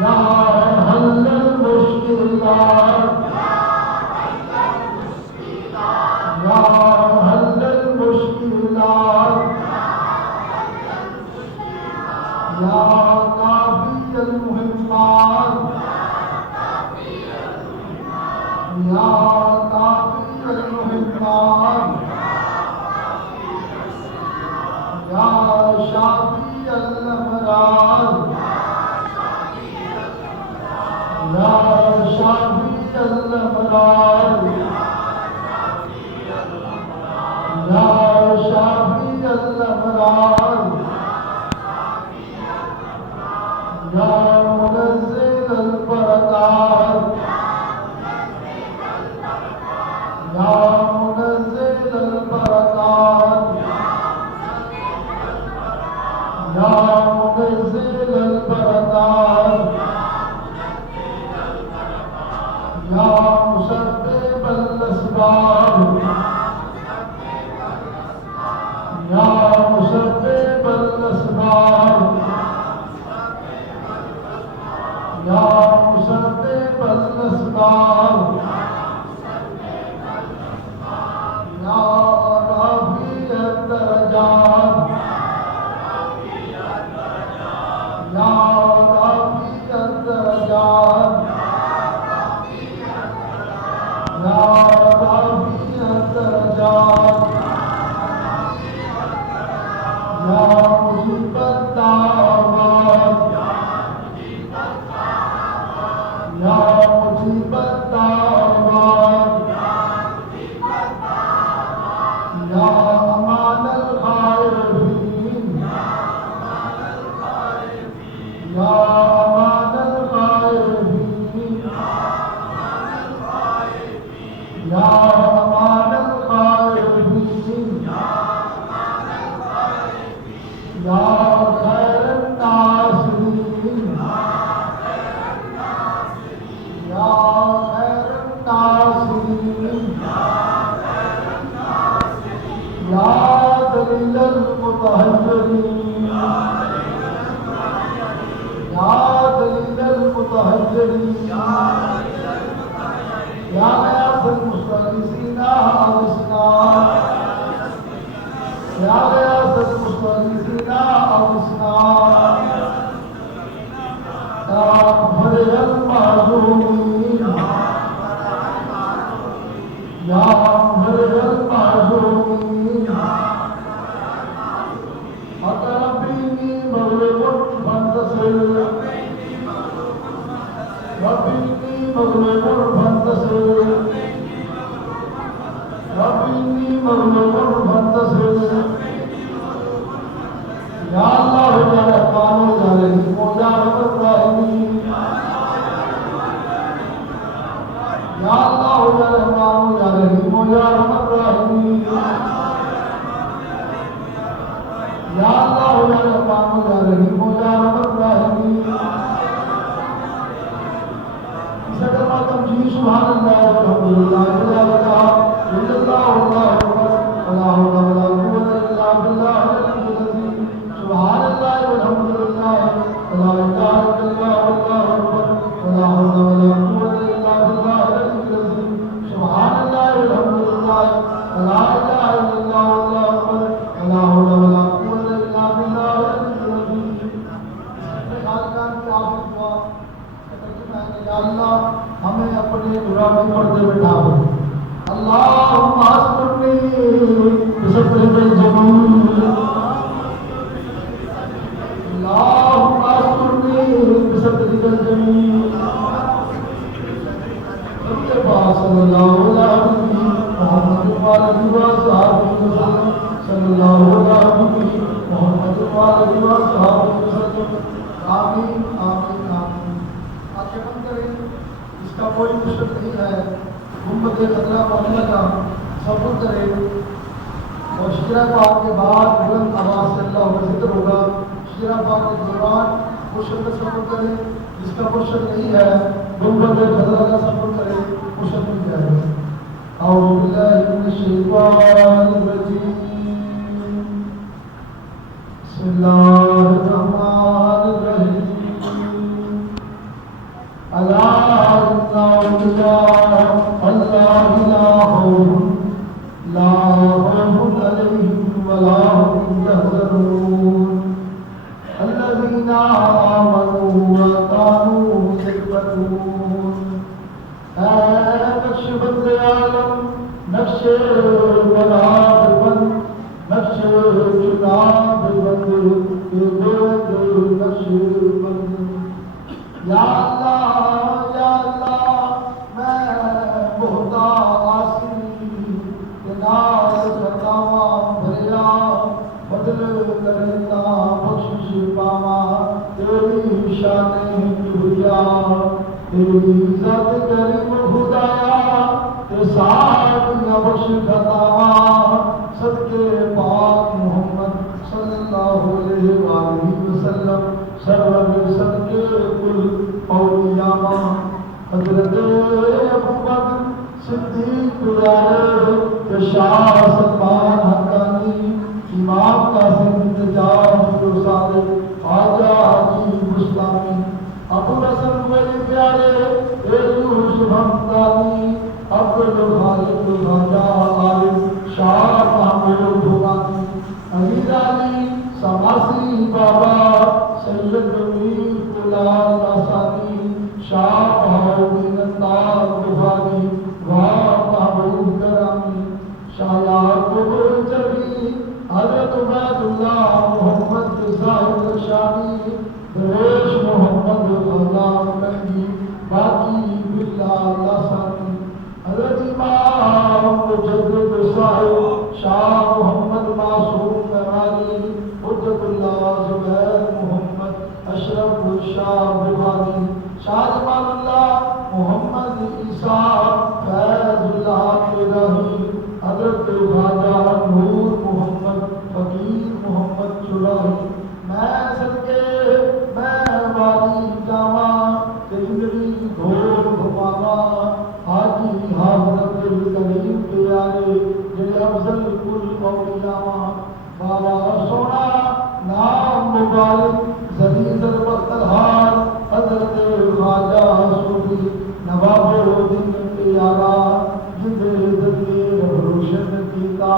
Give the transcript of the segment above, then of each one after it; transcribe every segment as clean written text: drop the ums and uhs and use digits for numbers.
یا حل المشکلات یا کافی المحتاج یا شافی الامراض یا شافی الامراض یا شافی الامراض یا منزل البرکات یا منزل البرکات یا منزل البرکات یا مسبب الاسباب یا مسبب الاسباب یا مسبب الاسباب یا رافع الدرجات یا رافع الدرجات یا رافع الدرجات یا مجیب الدعوات یا مجیب الدعوات یا امان الخائفین یا امان الخائفین یا امان الخائفین یا خیر الناصرین یا خیر الناصرین یا دلیل المتحجرین یا دلیل المتحجرین یا غیاث المستغیثین اوصنا یا غیاث المستغیثین اوصنا یا مفرج المعذورین یا مفرج المعذورین ربینی مغلب فانتصر ربینی مغلب فانتصر ربینی مغلب فانتصر یا اللہ یا رحمان یا رحیم یا رب الراحمین یا اللہ یا رحمان یا رحیم یا رب الراحمین یا اللہ یا رحمان یا رحیم یا رب الراحمین صدر ماتم جی سبحان اللہ والحمدللہ ولا الہ الا اللہ واللہ اکبر ولا حول ولا قوة الا باللہ العلی العظیم سبحان اللہ والحمدللہ ولا الہ الا اللہ واللہ اکبر ولا حول ولا قوة الا باللہ العلی العظیم سبحان اللہ والحمدللہ ولا الہ الا اللہ واللہ اکبر ولا حول ولا قوة الا باللہ العلی العظیم خالقان کی آخر دعا یا اللہ ہمیں اپنے نورانی پردے بٹھا دے اللہم استرنی بسترک الجمیل اللہم استرنی بسترک الجمیل نبی پاک صلی اللہ علیہ وسلم محمد وآلہ وصحبہ وسلم صلی اللہ علیہ وسلم محمد وآلہ وصحبہ وسلم آمین آمین آمین آنکھیں بند کریں اس کا کوئی مشکل نہیں ہے گنبد خضرا معاملہ کا سفر کرے اور شیرہ پاک کے بعد بلند آواز سے اللہ کا ذکر ہوگا شیرہ پاک کے دوران مشکل کا سفر کرے جس کا مشکل نہیں ہے گنبد خضرا کا سفر کرے مشکل مل جائے گا اعوذ باللہ من الشیطان الرجیم بسم اللہ الرحمن الرحیم الا ان اولیاء اللہ لا خوف علیہم ولا هم يحزنون الذین آمنوا وكانوا يتقون اے بخش مراد بند نقش چناب بند یہ دو نقش بند یا اللہ میں بہتا آسی نال خطاواں بھریا بدل کرتا بخشش پاواں تیری شان کبریا تیری ذات کریم خدایا تے ساتھ نہ بخش خطاواں صدقے پاک محمد صلی اللہ علیہ وآلہ وسلم سرور صدقے کل اولیاء حضرت ابوبکر صدیق رے شاہ سلمان حقانی امام قاسم نجات جو صادق خواجہ عجیب اسلامی ابو حسن ولی پیارے یوسف حمدانی عبد الخالق خواجہ عارف شاہ محمود بھوانی عزیز علی سماسی بابا سید میر کلال ناسانی شاہ بہاؤدین اطار بخاری واہ محمود کرامی شاہ یعقوب جبی حضرت عبید اللہ محمد صاحب شانی درویش محمد غلام مہدی باقی باللہ لسانی حضرت امام مجدد صاحب شاہ محمد معصوم مرالی حجت اللہ زبیر محمد اشرف شاہ بخاری شاہ جمال اللہ محمد عیسیٰ فیض اللہ الہی حضرت خواجہ نور محمد فقیر محمد چراہی میں صدقے میں والی جاواں زندگی دھول گھماواں حاجی حضرت الکریم پیارے جڑے افضل کل اولیاء بابا سونا نام مبارک زلیز البخترہار حضرت خواجہ صوفی نواب الدین پیارا جدے دلے روشن کیتا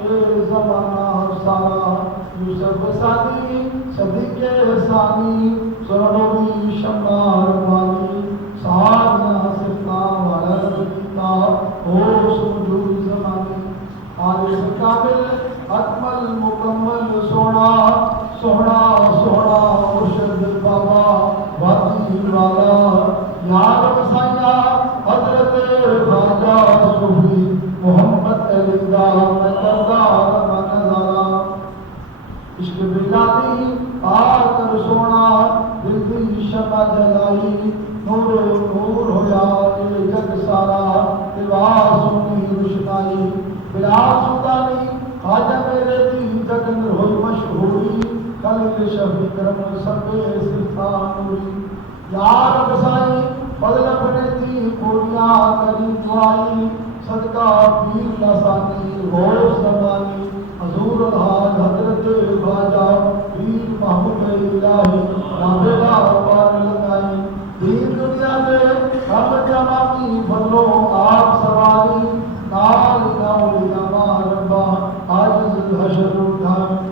اے زمانہ سارا یوسف ثانی صدیق ثانی سرنوی شمار والی سارنا صفتا والا کیتا او سمجھوی زمانی حارث کامل اکمل مکمل سونا سونا سونا مرشد بابا واقعی والا یار مسائیہ حضرت خواجہ صوفی محمد علی دار نظارہ نظارہ عشق بلادی آکر سونا دل کی شمع جلائی نور نور ہویا اے جگ سارا لباس سنی روشنائی بلا سلطانی خواجہ میرے دی جگن ہوئی مشہوری کل شفیع کرم سبے سلطانوری یا رب سائی بدل اپنے دی پوریاں کری دعائی صدقہ پیر لسانی غوث زمانی حضور الحاج حضرت خواجہ پیر محمود الہی نابیلا پار لگائی دین دنیا سے ہم جماعی بنو آپ سواری نال اولیاء ربا عاجز الحشر اٹھائیں